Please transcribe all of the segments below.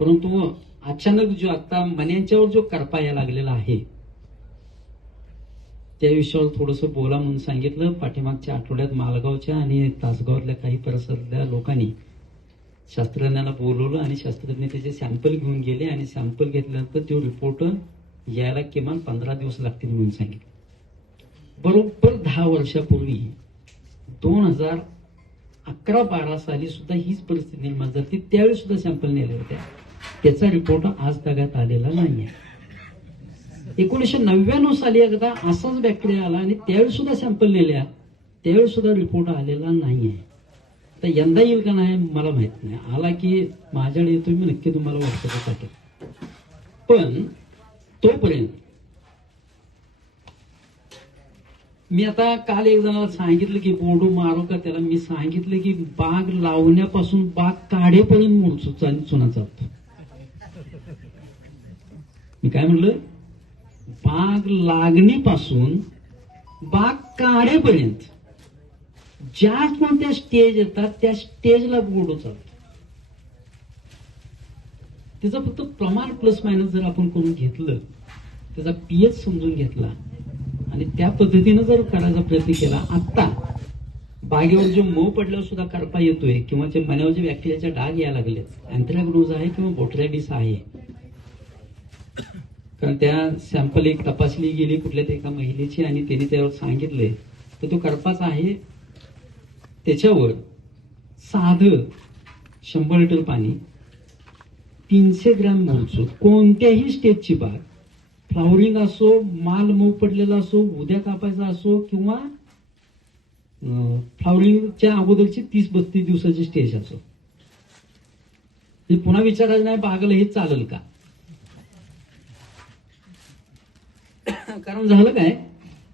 परंतु अचानक जो आता मन्यांच्यावर जो करपा या लागलेला आहे त्या विषयावर थोडस बोला म्हणून सांगितलं. पाठीमागच्या आठवड्यात मालगावच्या आणि तासगावातल्या काही परिसरातल्या लोकांनी शास्त्रज्ञाला बोलवलं आणि शास्त्रज्ञ त्याचे सॅम्पल घेऊन गेले आणि सॅम्पल घेतल्यानंतर तो रिपोर्ट यायला किमान पंधरा दिवस लागतील म्हणून सांगितलं. बरोबर दहा वर्षापूर्वी दोन हजार अकरा बारा साली सुद्धा हीच परिस्थिती निर्माण झाली त्यावेळी सुद्धा सॅम्पल नेले होते त्याचा रिपोर्ट आज तगात आलेला नाहीये. एकोणीशे नव्याण्णव साली एकदा असाच बॅक्टेरिया आला आणि त्यावेळी सुद्धा सॅम्पल नेल्या त्यावेळी सुद्धा रिपोर्ट आलेला नाहीये. तर यंदा येईल का नाही मला माहीत नाही. आला की माझ्याकडे येतो मी नक्की तुम्हाला व्हॉट्सअप टाकेल पण तोपर्यंत मी आता काल एक जणाला सांगितलं की बोडू मारो का त्याला. मी सांगितलं की बाग लावण्यापासून बाग काढेपर्यंत मूळचूचा चुना चालतो. मी काय म्हणलं? बाग लागणीपासून बाग काढेपर्यंत ज्या कोणत्या स्टेज येतात त्या स्टेजला बोर्ड चालतो त्याचं फक्त प्रमाण प्लस मायनस जर आपण करून घेतलं त्याचा पीएच समजून घेतला आणि त्या पद्धतीनं जर करायचा प्रयत्न केला आत्ता बागेवर जे मऊ पडल्यावर सुद्धा करपा येतोय किंवा जे मनावर जे बॅक्टेरियाच्या डाग यायला लागलेत अँथ्रॅग्नोज आहे किंवा बोट्रॅडिस आहे कारण त्या सॅम्पल एक तपासली गेली कुठल्या तरी एका महिलेची आणि त्याने त्यावर सांगितलंय तर तो करपाचा आहे. त्याच्यावर साधं शंभर लिटर पाणी तीनशे ग्रॅम मोलसूद कोणत्याही स्टेजची बाग फ्लावरिंग असो माल मऊ पडलेला असो उद्या कापायचा असो किंवा फ्लावरिंगच्या अगोदरची तीस बत्तीस दिवसाची स्टेज असो. पुन्हा विचारायचं नाही बागला हे चालेल का? कारण झालं काय?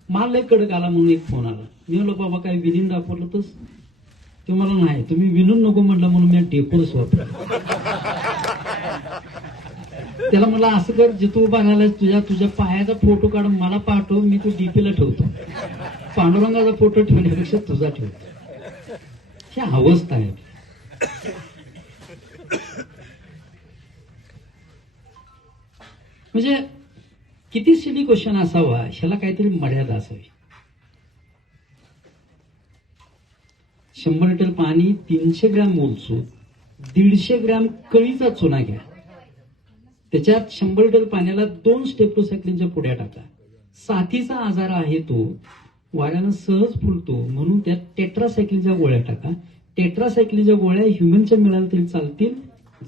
माल लय कडक आला म्हणून एक फोन आला. मी म्हणलो बाबा काय विलीन दाखवलं तस? ते मला नाही तुम्ही विनून नको म्हटलं म्हणून मी डेकोरच वापरलं. त्याला मला असं कर जे उभा बघायला तुझ्या तुझ्या पायाचा फोटो काढून मला पाठव मी तो डीपीला ठेवतो. पांडुरंगाचा फोटो ठेवण्यापेक्षा तुझा ठेवतो ही अवस्था आहे. म्हणजे किती सिली क्वेश्चन असावा ह्याला काहीतरी मर्यादा असावी. शंभर लिटर पाणी तीनशे ग्रॅम मोलसूद दीडशे ग्रॅम कळीचा चुना घ्या. त्याच्यात शंभर लिटर पाण्याला दोन स्टेप्टोसायक्लिनच्या पुड्या टाका. साथीचा आजार आहे तो वाऱ्यानं सहज फुलतो म्हणून त्यात टेट्रासायक्लिनच्या गोळ्या टाका. टेट्रासायक्लिनच्या गोळ्या ह्युमनच्या मिळाल्या तरी चालतील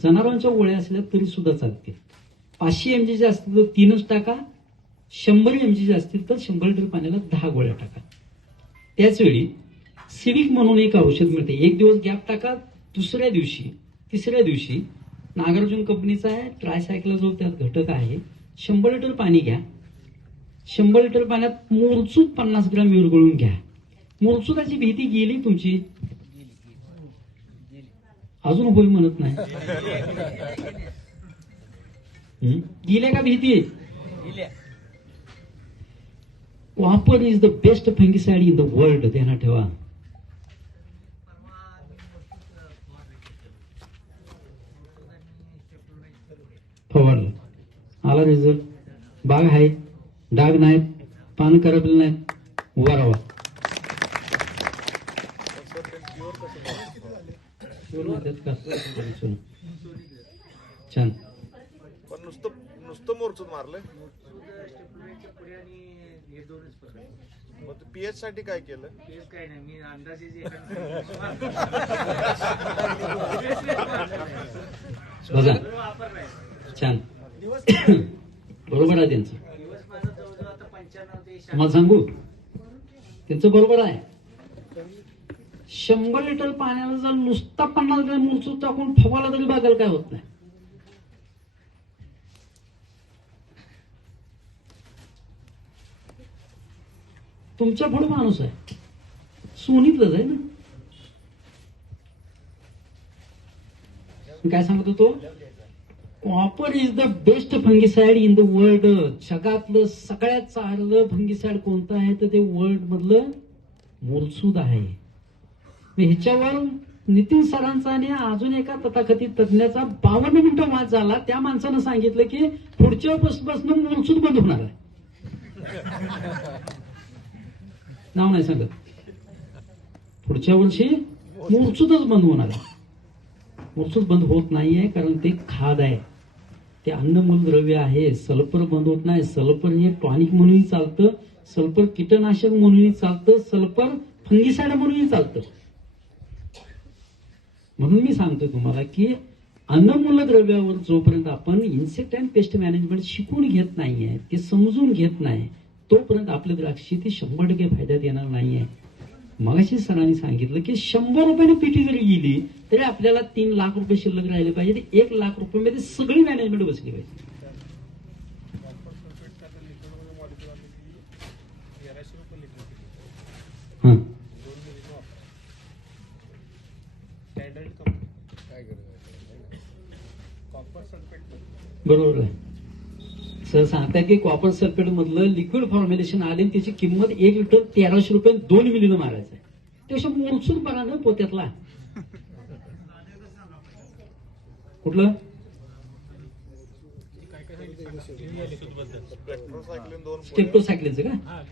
जनावरांच्या गोळ्या असल्या तरी सुद्धा चालतील. पाचशे एमजीच्या असतील तर तीनच टाका शंभर एमजी जे असतील तर शंभर लिटर पाण्याला दहा गोळ्या टाका. त्याच वेळी सिविक म्हणून एक औषध मिळते. एक दिवस गॅप टाका दुसऱ्या दिवशी तिसऱ्या दिवशी नागार्जुन कंपनीचा आहे ट्रायसायकला जो त्यात घटक आहे शंभर लिटर पाणी घ्या. शंभर लिटर पाण्यात मोरचूद पन्नास ग्राम विरघळून घ्या. मोरचुदाची भीती गेली तुमची? अजून होय म्हणत नाही? गेल्या का भीती? वापर is the best fungicide in the world ध्यानात ठेवा. फवारलं. आला रिझल्ट बाग आहे. डाग नाहीत. पान करपले नाहीत. उभा छान. पण नुसतं मग पीएच साठी काय केलं? काय नाही मी अंदाजे जे बघा. वापरलाय. छान. बरोबर आहे त्यांचं. दिवस माझा जवळजवळ आता पंच्याण्णव ते तुम्हाला सांगू? त्यांचं बरोबर आहे. शंभर लिटर पाण्याला जर नुसता पन्नास ग्रॅम मुळचूत टाकून फवाला तरी बघायला काय होत नाही. तुमच्यापुढे माणूस आहे. सोनीतलंच आहे ना? काय सांगत होतो? Copper is the best fungicide in the world जगातलं सगळ्यात चांगलं फंगिसाइड कोणतं आहे? तर ते वर्ल्ड मधलं मोलसूद आहे. मग ह्याच्यावर नितीन सरांचा आणि अजून एका तथाकथित तज्ञाचा बावन्न मिनिटं वाद झाला. त्या माणसानं सांगितलं की पुढच्या बसपासून मोलसूद बंद होणार आहे. नाव नाही सांगत. पुढच्या वर्षी मूर्छूतच बंद होणार आहे. मूर्छूत बंद होत नाहीये कारण ते खाद आहे. ते अन्नमूल द्रव्य आहे. सल्फर बंद होत नाही. सल्फर हे टॉनिक म्हणूनही चालतं. सल्फर कीटनाशक म्हणूनही चालतं. सल्फर फंगिसाइड म्हणूनही चालतं. म्हणून मी सांगतो तुम्हाला की अन्नमूल द्रव्यावर जोपर्यंत आपण इन्सेक्ट अँड पेस्ट मॅनेजमेंट शिकून घेत नाहीये ते समजून घेत नाही तोपर्यंत आपल्या द्राक्षी ती शंभर टक्के फायद्यात येणार नाहीये. मगाशी सरांनी सांगितलं की शंभर रुपयाने पिटी जरी गेली तरी आपल्याला तीन लाख रुपये शिल्लक राहिले पाहिजे. एक लाख रुपये सगळी मॅनेजमेंट बसली पाहिजे. हं. बरोबर आहे. सर सांगताय की कॉपर सल्फेट मधलं लिक्विड फॉर्म्युलेशन आले आणि त्याची किंमत एक लिटर तेराशे रुपये दोन मिलीनं मारायचं आहे. त्यापेक्षा मोडसून बघा ना पोत्यातला. कुठलं? स्टेप्टोसायक्लिनचं का?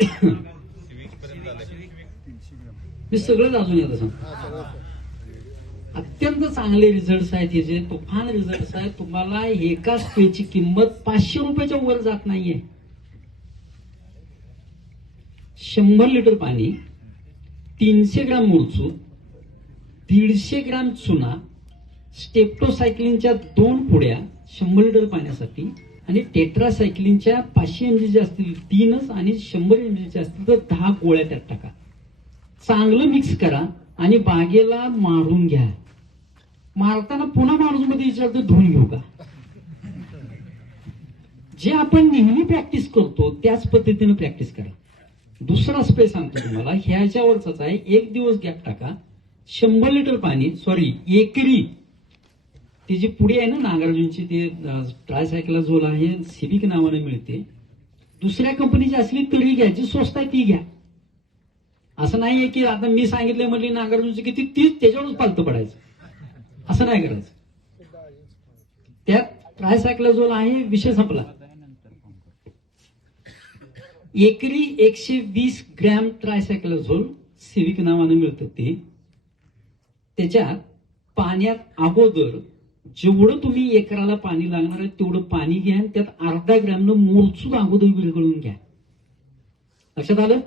मी सगळंच अजून येतं सांग अत्यंत चांगले रिझल्ट आहेत याचे तुफान रिझल्ट आहेत. तुम्हाला एका स्प्रेची किंमत पाचशे रुपयाच्या वर जात नाहीये. शंभर लिटर पाणी तीनशे ग्राम मुरचू दीडशे ग्राम चुना स्टेप्टोसायक्लिनच्या दोन पुड्या शंभर लिटर पाण्यासाठी आणि टेट्रासायक्लिनच्या पाचशे एम असतील तीनच आणि शंभर एम जीच्या असतील तर दहा गोळ्या त्यात टाका. चांगलं मिक्स करा आणि बागेला मारून घ्या. मारताना पुन्हा माणूसमध्ये विचारतो धुवून घेऊ का? जे आपण नेहमी प्रॅक्टिस करतो त्याच पद्धतीने प्रॅक्टिस करा. दुसरा स्प्रे सांगतो तुम्हाला ह्याच्यावरचाच आहे एक दिवस गॅप टाका. शंभर लिटर पाणी सॉरी एकरी. ती जी पुढे आहे ना नागार्जुनची ती ट्रायसायकल झोल आहे सिविक नावाने मिळते. दुसऱ्या कंपनीची असली तरी घ्या जी स्वस्त आहे ती घ्या. असं नाहीये की आता मी सांगितलं म्हणजे नागार्जुनची किती तीच त्याच्यावरच पालतं पडायचं. असं नाही करायचं. त्यात ट्रायसायक्लाझोल आहे विषय संपला. एकरी एकशे वीस ग्रॅम ट्रायसायक्लाझोल सिविक नावाने मिळतं ते. त्याच्यात पाण्यात अगोदर जेवढं तुम्ही एकराला पाणी लागणार आहे तेवढं पाणी घ्या आणि त्यात अर्धा ग्रॅमनं मोरचूद अगोदर विरघळून घ्या. लक्षात आलं?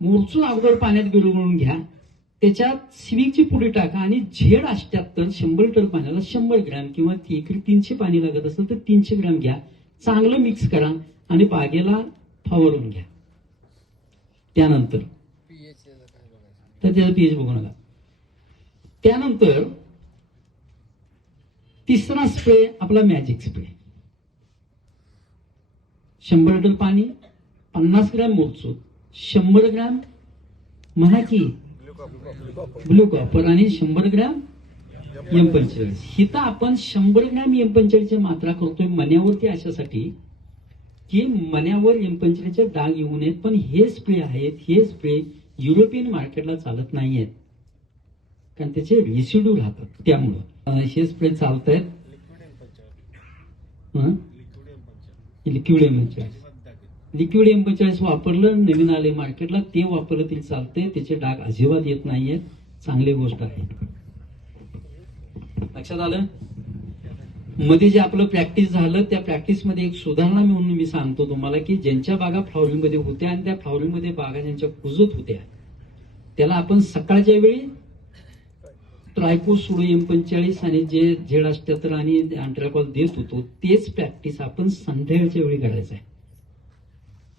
मोरचूद अगोदर पाण्यात विरघळून घ्या. त्याच्यात सिविकची पुढे टाका आणि झेड अष्ट्याहत्तर शंभर टन पाण्याला शंभर ग्रॅम किंवा एकरी तीनशे पाणी लागत असेल तर तीनशे ग्रॅम घ्या. चांगलं मिक्स करा आणि बागेला फवारून घ्या. त्यानंतर तर त्याचा पीएच बघू नका. त्यानंतर तिसरा स्प्रे आपला मॅजिक स्प्रे शंभर लिटर पाणी पन्नास ग्रॅम मोरचूत शंभर ग्रॅम म्हणा की कॉपर. ब्लू कॉपर आणि शंभर ग्रॅम एम पंचेचाळीस. हिथं आपण शंभर ग्रॅम एम पंचेचाळीसची मात्रा करतोय मन्यावरती अशासाठी की मन्यावर एम पंचेचाळीसचे डाग येऊ नयेत पण हे स्प्रे आहेत हे स्प्रे युरोपियन मार्केटला चालत नाही आहेत कारण त्याचे रेसिड्यू राहतात त्यामुळं. हे स्प्रे चालत आहेत लिक्विड एम पंचेचाळीस. लिक्विड एम पंचेचाळीस वापरलं नवीन आले मार्केटला ते वापरलं तरी चालतंय. त्याचे डाग अजिबात येत नाहीयेत. चांगली गोष्ट आहे. लक्षात आलं? मध्ये जे आपलं प्रॅक्टिस झालं त्या प्रॅक्टिसमध्ये एक सुधारणा म्हणून मी सांगतो तुम्हाला की ज्यांच्या बागा फ्लॉवरिंगमध्ये होत्या आणि त्या फ्लॉवरिंगमध्ये बागा ज्यांच्या कुजत होत्या त्याला आपण सकाळच्या वेळी ट्रायको सुडो एम पंचेचाळीस आणि जे झेड अष्ट्याहत्तर आणि अँट्राकॉल देत होतो तेच प्रॅक्टिस आपण संध्याकाळच्या वेळी करायचं आहे.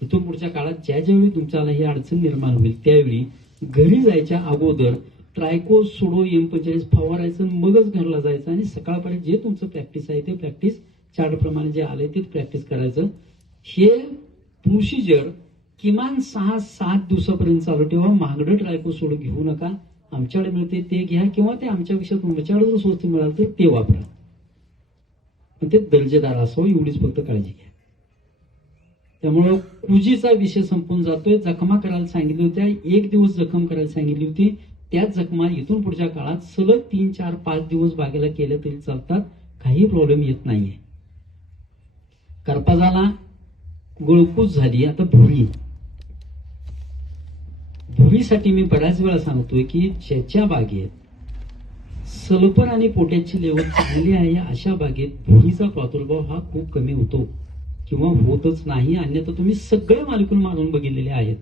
इथून पुढच्या काळात ज्या ज्यावेळी तुमच्याला ही अडचण निर्माण होईल त्यावेळी घरी जायच्या अगोदर ट्रायको सोडो एम पंचेचाळीस फवारायचं मगच घरला जायचं आणि सकाळपर्यंत जे तुमचं प्रॅक्टिस आहे ते प्रॅक्टिस चार्टप्रमाणे जे आले ते प्रॅक्टिस करायचं. हे प्रोसिजर किमान सहा सात दिवसापर्यंत चालू ठेवा. महागडं ट्रायको सोडू घेऊ नका. आमच्याकडे मिळते ते घ्या किंवा ते आमच्यापेक्षा तुमच्याकडे जर स्वस्त मिळालं तर ते वापरा. पण ते दर्जेदार असावं एवढीच फक्त काळजी घ्या. त्यामुळं कुजीचा विषय संपून जातोय. जखमा करायला सांगितली होत्या. एक दिवस जखम करायला सांगितली होती. त्याच जखमा इथून पुढच्या काळात सलग तीन चार पाच दिवस बागेला केले तरी चालतात. काही प्रॉब्लेम येत नाहीये. करपा झाला गुळकूस झाली. आता भुरी. भुरीसाठी मी बऱ्याच वेळा सांगतोय की ज्याच्या बागेत सल्फर आणि पोटॅशची लेवल चांगली आहे अशा बागेत भुरीचा प्रादुर्भाव हा खूप कमी होतो. किंवा होतच नाही अन्यथा तुम्ही सगळे मालिकून मागून बघितलेले आहेत.